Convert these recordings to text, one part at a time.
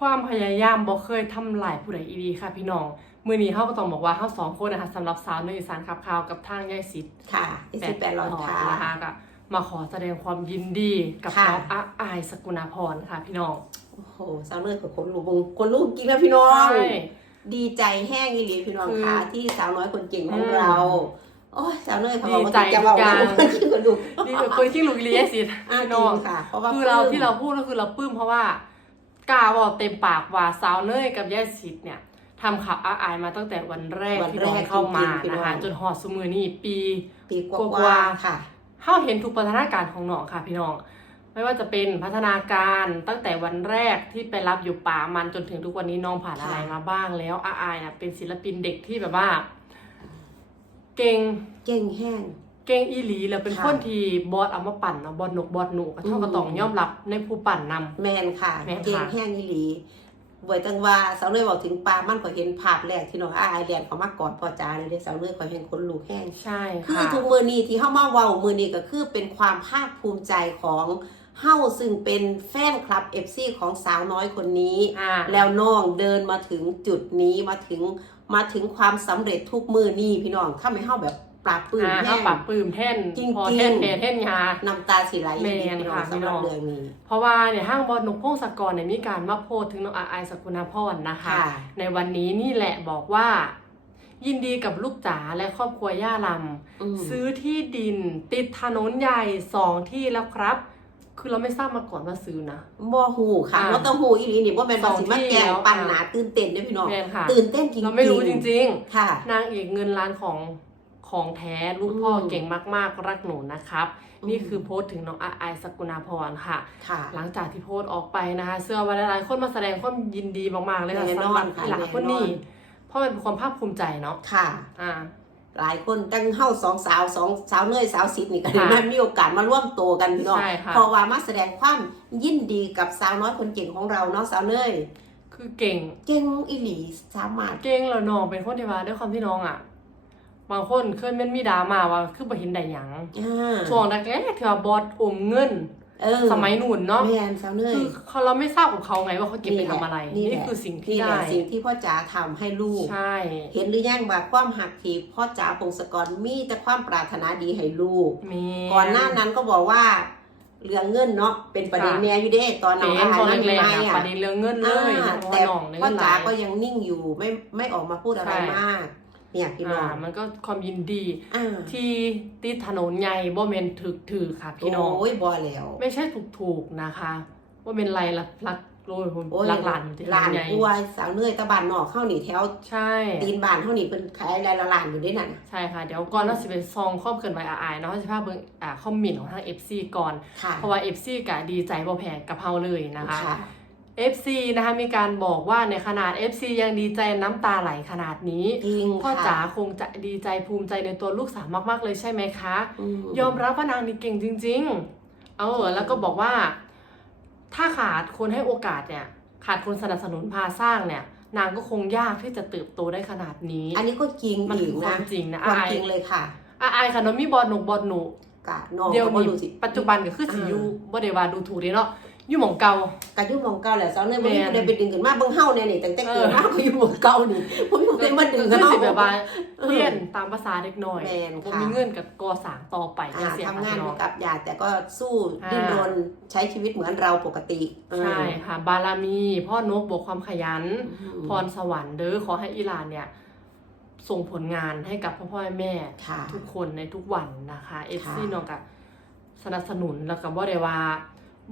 ความพยายามบ่เคยทำลายผู้ใดอีดีค่ะพี่น้องมื้อนี้เฮาก็ต้องบอกว่าเฮาสองคนนะคะสำหรับสาวในอีสานขับข่าวกับทางยายสิทธิ์ค่ะอีสิบแปดร้อยค่ะนะคะก็มาขอแสดงความยินดีกับค่ะน้องอาอายสกุณาพรค่ะพี่น้องโอ้โหสาวเนยกับคนลูกคนลูกกินแล้วพี่น้องใช่ดีใจแห้งอีหลีพี่น้องคือค่ะที่สาวน้อยคนเก่งของอืมเราโอ้ยสาวเนยเขาบอกดีว่าใจจะบอกทุกอย่างว่าคนที่คนลูกนี่คือคนที่ลุยเลียสิทธิ์อ่าพี่จน้ริองงค่ะเพราะว่าคือเราที่เราพูดก็คือเราปลื้มเพราะว่า กล้าบอกเต็มปากว่าสาวเนยกับยายสิทธิ์เนี่ยทำข่าวอาอายมาตั้งแต่วันแรกวันที่แรน้องกเข้ามาจริงๆพี่น้องนะคะจนหอดสมือนี่ปีปีกกว่าว่าๆค่ะ เฮาเห็นทุกพัฒนาการของน้องค่ะพี่น้อง ไม่ว่าจะเป็นพัฒนาการตั้งแต่วันแรกที่ไปรับอยู่ป่ามันจนถึงทุกวันนี้น้องผ่านอะไรค่ะ มาบ้างแล้วอาอายน่ะเป็นศิลปินเด็กที่แบบว่า เก่ง เก่งแห้ง เก่งอีหลีแล้วเป็นค่ะคนที่บอสเอามาปั่นเนาะบอสหนุกบอสหนูก็เท่ากับอืมต้องยอมรับในผู้ปั่นนำ แมนค่ะ แม่นค่ะ เก่งแห้งอีหลีบวยตังว่าสาวเนยบอกถึงปลามันก็เห็นภาพแรกที่น้องอาไอแดนเขามากอดพ่อจ้าเลยเด้สาวเนยก็เห็นคนลูกแห้ง ใช่คือค่ะทุกมือนี้ที่เฮามาเว้ามือนี้ก็คือเป็นความภาคภูมิใจของเฮาซึ่งเป็นแฟนคลับ FC ของสาวน้อยคนนี้ อ่า แล้วน้องเดินมาถึงจุดนี้มาถึงมาถึงความสำเร็จทุกมือนี่พี่น้องทำให้เฮาแบบ ปราบปลื้มอ่าแห้เขางปรับปลื้มแท่นจริงๆพอแท่นเพแท่นยาน้ำตาสิไหลแม่นพี่น้องค่ะสำหรับพี่น้องเรื่องนี้เพราะว่าเนี่ยห้างบอลนุกพงศกรเนี่ยมีการมาโพสต์ถึงน้องอาไอายสกุณาพรนะคะค่ะในวันนี้นี่แหละบอกว่า ยินดีกับลูกจ๋าและครอบครัวย่าลมำซื้อที่ดินติดถนนใหญ่สองที่แล้วครับคือเราไม่ทราบมาก่อนว่าซื้อนะบ่หูค่ะอ่าว่าต้องหูอีหลีนี่บ่แม่นว่าสิมาแกล้งสองที่แล้วปั่นหนาตื่นเต้นเด้อพี่น้องแม่นค่ะตื่นเต้นจริงๆเราไม่รู้จริงค่ะๆนางเอกเงินล้านของ ของแท้ลูกพ่ออมเก่งมากๆ รักหนูนะครับอืมนี่คือโพสต์ถึงน้องอาไอายสกุณาพรค่ะค่ะ หลังจากที่โพสต์ออกไปนะคะ เสื้อวันหลายๆคนมาแสดงความยินดีมากๆเลยค่ะแน่นสำอนหรับค่ะหลานแน่นอนคนนี้เพราะมันเป็นความภาคภูมิใจเนาะค่ะอ่าหลายคนตั้งเฮาสองสาวสองสาวเนยสาวสิทธิ์นี่ก็ได้ค่ะมามีโอกาสมาร่วมโตวกันพี่น้องใช่ค่ะเพราะว่ามาแสดงความยินดีกับสาวน้อยคนเก่งของเราเนาะสาวเนยคือเก่ง เก่งอีหลีสามารถเก่งแล้วน้องเป็นคนที่ว่าด้วยความที่น้องอะ บางคนเคยแม่นมีดราม่าว่าคือบ่เห็นได้หยังอ่าช่วงแรกๆที่ว่าบอสอมเงินเออสมัยนู่นเนาะแม่นสาวเนยคือเขาเราไม่ทราบกับเขาไงว่าเขาเก็บไปนี่แหละทำอะไร นี่นี่แหละคือสิ่งที่นี่แหได้ละสิ่งที่พ่อจ๋าทำให้ลูกใช่เห็นหรือยังว่าความหักที่พ่อจ๋าพงศกรมีแต่ความปรารถนาดีให้ลูกมีก่อนหน้านั้นก็บอกว่าเรื่องเงินเนาะเป็นประเด็นค่ะแน่อยู่เด้ตอนเป็น้องนอาช่วงนั่นแรกไม่ๆอะอะประเด็นเรื่องเงินเลยอ่าเพราะแต่ว่าน้องในพ่อเงินหจ๋าลายก็ยังนิ่งอยู่ไม่ไม่ออกมาพูดอะไรใช่มาก เนี่ยพี่น้ออ่างมันก็ความยินดีอ่าที่ติดถนนใหญ่บ่แม่นถึกถือค่ะพี่น้องโอ้ยบอแล้ว ไม่ใช่ถูกถูกๆนะคะว่าเป็นไรลักลักโรยผมโอ้ยลักหลานที่หลานใหญ่กลัวสาวเนื่อยตะบานนอกเข้าหนีแถวใช่ตีนบานเข้าหนีเป็นขายอะไรละหลานอยู่ด้วยนั่นน่ะใช่ค่ะ เดี๋ยวก่อนเราสิเป็นซองข้อมเกินไปอายๆเนาะสิภาพเบิ่งอ่าคอมเมนต์ของทาง FC ก่อนค่ะเพราะว่า FC กะดีใจบ่แพ้กับเฮาเลยนะคะค่ะ FC นะคะมีการบอกว่าในขนาด FC ยังดีใจน้ำตาไหลขนาดนี้จริงพ่อค่ะ จ๋าคงจะดีใจภูมิใจในตัวลูกสาวมาก ๆ เลยใช่ไหมคะมยอมรับว่านางนี่เก่งจริง ๆ เออ แล้วก็บอกว่า ถ้าขาดคนให้โอกาสเนี่ย ขาดคนสนับสนุนพาสร้างเนี่ย นางก็คงยากที่จะเติบโตได้ขนาดนี้ อันนี้ก็จริงมันอีคืกอควานะมจริงนะความอายจริงเลยค่ะอาอายค่ะน้องมีบอลหนุกบอลหนูกะน้องเดี๋ยวก็บ่นี้รู้สิ ปัจจุบันก็คือสิอ่า อยู่บ่ได้ว่าดูถูกเด้เนาะ อยู่หม่องเก่ากะยุ่งมองเก่าแหละสาวเนื่อยแม่บ่นมีผู้ใดไปดึงกันมาเบิ่งเฮาเนี่ยนี่ตั้งแต่เกิดเออมาก็อยู่มองเก่านี่บ่มีผู้ใดมาดึงก็กันคือเฮาสิแบบว่าเออเรียนตามภาษาเด็กน้อยแม่นบ่ค่ะมีเงินกับก่อสร้างต่อไปอ่าจังซี่ทำงานค่ะพี่น้องกับยาแต่ก็สู้อ่าดิ้นรนใช้ชีวิตเหมือนเราปกติเออใช่ค่ะ บารมี พ่อนกบวกความขยันอืมพรสวรรค์เด้อขอให้อิหร่านเนี่ย ส่งผลงานให้กับพ่อพ่อแม่ ค่ะ ทุกคนในทุกวันนะคะเอฟค่ะซีนอกจากสนับสนุนแล้วก็บ่ได้ว่า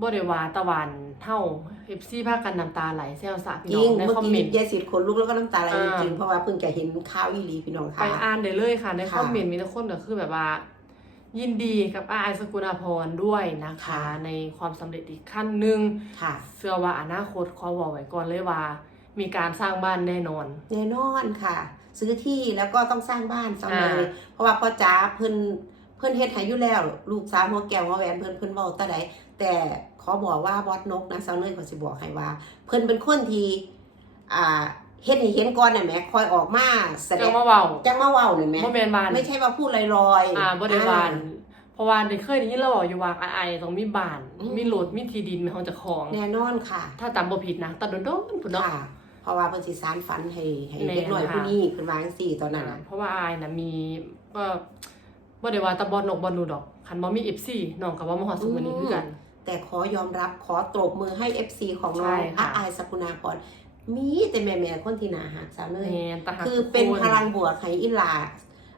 บ่ได้ว่าตะวันเท่าเอฟซีพากันน้ำตาไหลแซวสาพี่จน้ริองงในเมื่อคอมกี้เมนต์ ยายสิทธิ์ขนลุกแล้วก็น้ำตาไหลอ่าจริงๆเพราะว่าเพิ่งจะเห็นข่าวอีหลีพี่น้องไปค่ะอ่านได้เลยค่ะ ในค่ะคอมเมนต์มีแต่คนก็คือแบบว่า ยินดีกับอาไอสกุลาพรด้วยนะคะค่ะในความสำเร็จอีกขั้นหนึ่งค่ะเชื่อว่าอนาคตขอบอกไว้ก่อนเลยว่า มีการสร้างบ้านแน่นอน แน่นอนค่ะ ซื้อที่แล้วก็ต้องสร้างบ้านสำเร็จอ่าเพราะว่าพ่อจ๋าเพิ่นเพิ่นเฮ็ดให้อยู่แล้ว ลูกสาวหัวแก้วหัวแหวนเพิ่นเพิ่นเว้าแตะใดแต่ข อบอกว่าบอสนกนะสาวเนยก็สิบอกให้ว่า เพิ่นเป็นคนที่อ่าเฮ็ดให้เห็นก่อนน่ะแหมคอยออกมาแสดจังงมาเว้าจังมาเว้าน่ะแหมบ่แม่นบ้านไม่ใช่ว่าพูดลอยๆอ่าบ่ได้บานอ่พราะว่าได้เคยได้ยินเราบอกอยู่ว่าอายต้องมีบ้านอืมมีรถมีที่ดินเป็นของเจ้าของ แน่นอนค่ะถ้าตามบ่ผิดนะแต่โดนๆพุ่นเนาะ ค่ะ เพราะว่าเพิ่นสิสานฝันให้ให้แม่นเด็กน้อยค่ะผู้นี้เพิ่นวาจังซี่ตอนนั้นอ่าน่ะ เพราะว่าอายน่ะมีก็บ่ได้ว่าแตะบอลนกบอลนูดอกคันบ่มี FC น้องก็บ่มาฮอดซุมื้อนี้คือกัน แต่ขอยอมรับขอตบมือให้ FC ของน้องใช่อาค่ะอายสกุณาพรมีแต่แม่ๆคนที่น่าหักสาวเนย แม่นตาหักคือเป็นทุกพลังบวกให้อีหลา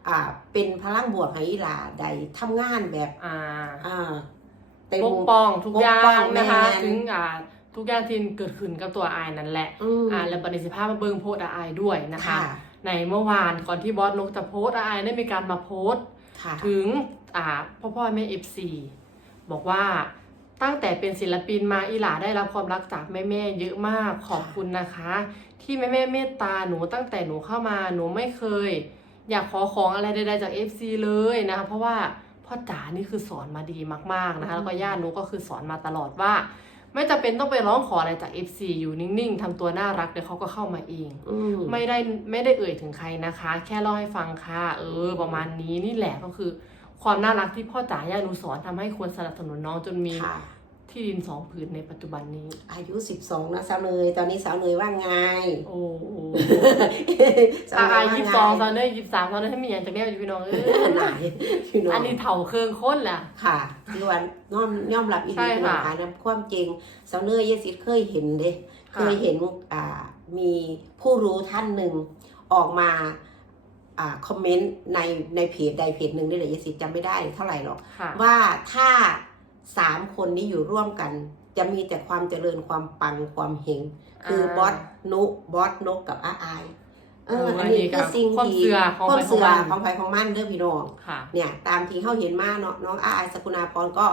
อ่า เป็นพลังบวกให้อีหลาใดทำงานแบบอ่าอ่าเต็ม ปกป้องทุกอย่าปกป้องงนะคะ แม่น ถึงอ่าทุกอย่างที่เกิดขึ้นกับตัวอายนั่นแหละอืมอ่าแล้วบัดนี้สิพามาเบิ่งโพสต์อายด้วยนะคะค่ะในเมื่อวานก่อนที่บอสนกจะโพสต์อายได้มีการมาโพสต์ ค่ะ ถึงอ่าพ่อพ่อแม่เอฟซีบอกว่า ตั้งแต่เป็นศิลปินมาอีหลาได้รับความรักจากแม่แม่ๆเยอะมากขอบคุณนะคะ ที่แม่แม่ๆเมตตาหนูตั้งแต่หนูเข้ามาหนูไม่เคย อยากขอของอะไรใดๆจาก FC เลยนะคะเพราะว่าพ่อจ๋านี่คือสอนมาดีมากๆนะคะแล้วก็ย่าหนูก็คือสอนมาตลอดว่า ไม่จำเป็นต้องไปร้องขออะไรจาก FC อยู่นิ่งๆทำตัวน่ารักเดี๋ยวเขาก็เข้ามาเองอืมไม่ได้ไม่ได้เอ่ยถึงใครนะคะ แค่เล่าให้ฟังค่ะเออ ประมาณนี้นี่แหละก็คือ ความน่ารักที่พ่อจ๋าย่าหนูสอนทำให้ควรสนับสนุนน้องจนมีค่ะที่ดินสองผืนในปัจจุบันนี้ อายุ12นะสาวเนยตอนนี้สาวเนยว่าไง โอ้โหสาตาวเนอายว่ายี่สิบไงสองตอนนี้ยี่สิบสามตอนนี้ให้มีอย่างจากเนี้ยอยู่พี่น้องเออไหนพี่น้องอันนี้เถ่าเคืองค้นแหละค่ะคือว่าน้อมย่อมรับอีกใช่ทีนะค่ะคะนะความจริงสาวเนยเยสิตเคยเห็นเด้ค่ะเคยเห็นอ่ามีผู้รู้ท่านหนึ่งออกมาอ่า คอมเมนต์ในในเพจใดเพจหนึ่งนี่แหละเยสิตจำไม่ได้เท่าไหร่หรอกค่ะว่าถ้าสามคนนี้อยู่ร่วมกัน จะมีแต่ความเจริญความปังความเฮงคืออบอสนุบอสนกกับอาอายเอออันนี้คือสิ่งความที่เสื่อของความใครขอเสื่งอมันของใครของมันเด้อพี่น้องค่ะเนี่ยตามที่เขาเห็นมาเนาะน้องอาอายสกุณาพรก็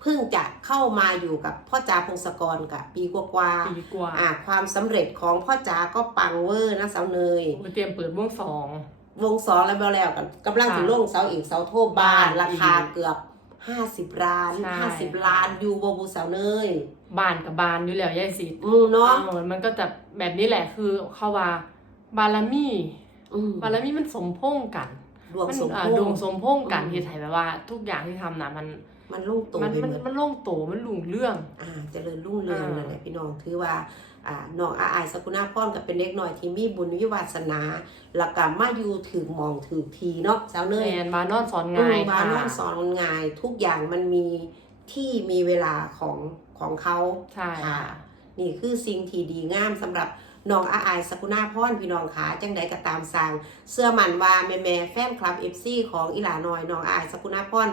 เพิ่งจะเข้ามาอยู่กับพ่อจ๋าพงศกรกับปีกว่าๆปีกว่าอ่าความสำเร็จของพ่อจ๋าก็ปังเวอร์นะสาวเนยโอ้ยเตรียมเปิดวงสอง วงสองแล้วแล้วกันกำลังค่ะถึงลงเสาเอกเสาโทบานบ้านราคาอีกเกือบห้าสิบล้านใช่ ห้าสิบล้านยูโบบูสาวเนยบ้านกับบานอยู่แล้วยายสิอืมเนาะเออมันก็จะแบบนี้แหละคือเขาว่าบารมีอืมบารมีมันสมพงษ์กัน ดวงมันสมอ่าพดวงงษ์สมพงษ์กันอืม ที่ไทยแบบว่าทุกอย่างที่ทำนะมัน มันลุ่งโตมันไปมันหมดมันโล่งโตมันหลุงเรื่อง อ่าเจริญรุ่งเรืองอ่านั่นแหละพี่น้องถือว่าอ่าน้องอาอายสกุณาพรก็เป็นเด็กน้อยที่มีบุญวิวาสนาแล้วก็มาอยู่ถึงมองถึงทีเนาะสาวเนแมยนบานอนสอนอืง่ายมบ้านค่ะน้องสอนมันง่ายทุกอย่างมันมีที่มีเวลาของของเขาใช่ค่ะ นี่คือสิ่งที่ดีงามสำหรับน้องอาอายสกุณาพรพี่น้องขาจังใดก็ตามสร้างเสื้อมันว่าแม่แม่ๆแฟนคลับเอฟซีของอีหลาน้อยน้องอาอายสกุณาพร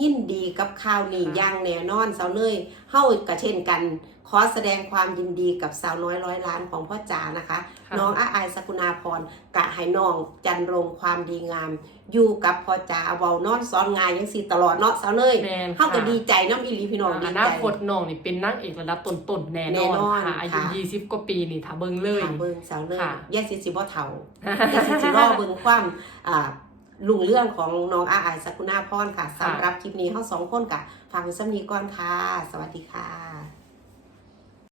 ยินดีกับข่าวนี้ค่ะอย่างแน่นอนสาวเนยเฮ้าก็เช่นกัน ขอแสดงความยินดีกับสาวน้อยร้อยล้านของพ่อจ๋านะคะค่ะน้องอาอายสกุณาพรกะให้น้องจันรงความดีงาม อยู่กับพ่อจ๋าเว้านอนซ้อนงายยังสิตลอดเนาะสาวเนยแมนเฮาก็ดีใจน้ำอีหลีพี่น้องดีอใจนาคตน้องนี่เป็นนางเอกระดับต้นๆแน่นแน่อนนอนค่ะอายุค่ะยี่สิบกว่าปีนี่ถ้าเบิ่งเลยถามเบิ่งสาวเนยค่ะแย่สิสิบ่เฒ่าแย่สิสิรอเบิ่งความอ่า ลุงเรื่องของน้องอาอายสักุณาพรค่ะสำหรับคลิปนี้เฮาสองคนกะฟังซ้ำนี้ก่อนค่ะ สวัสดีค่ะ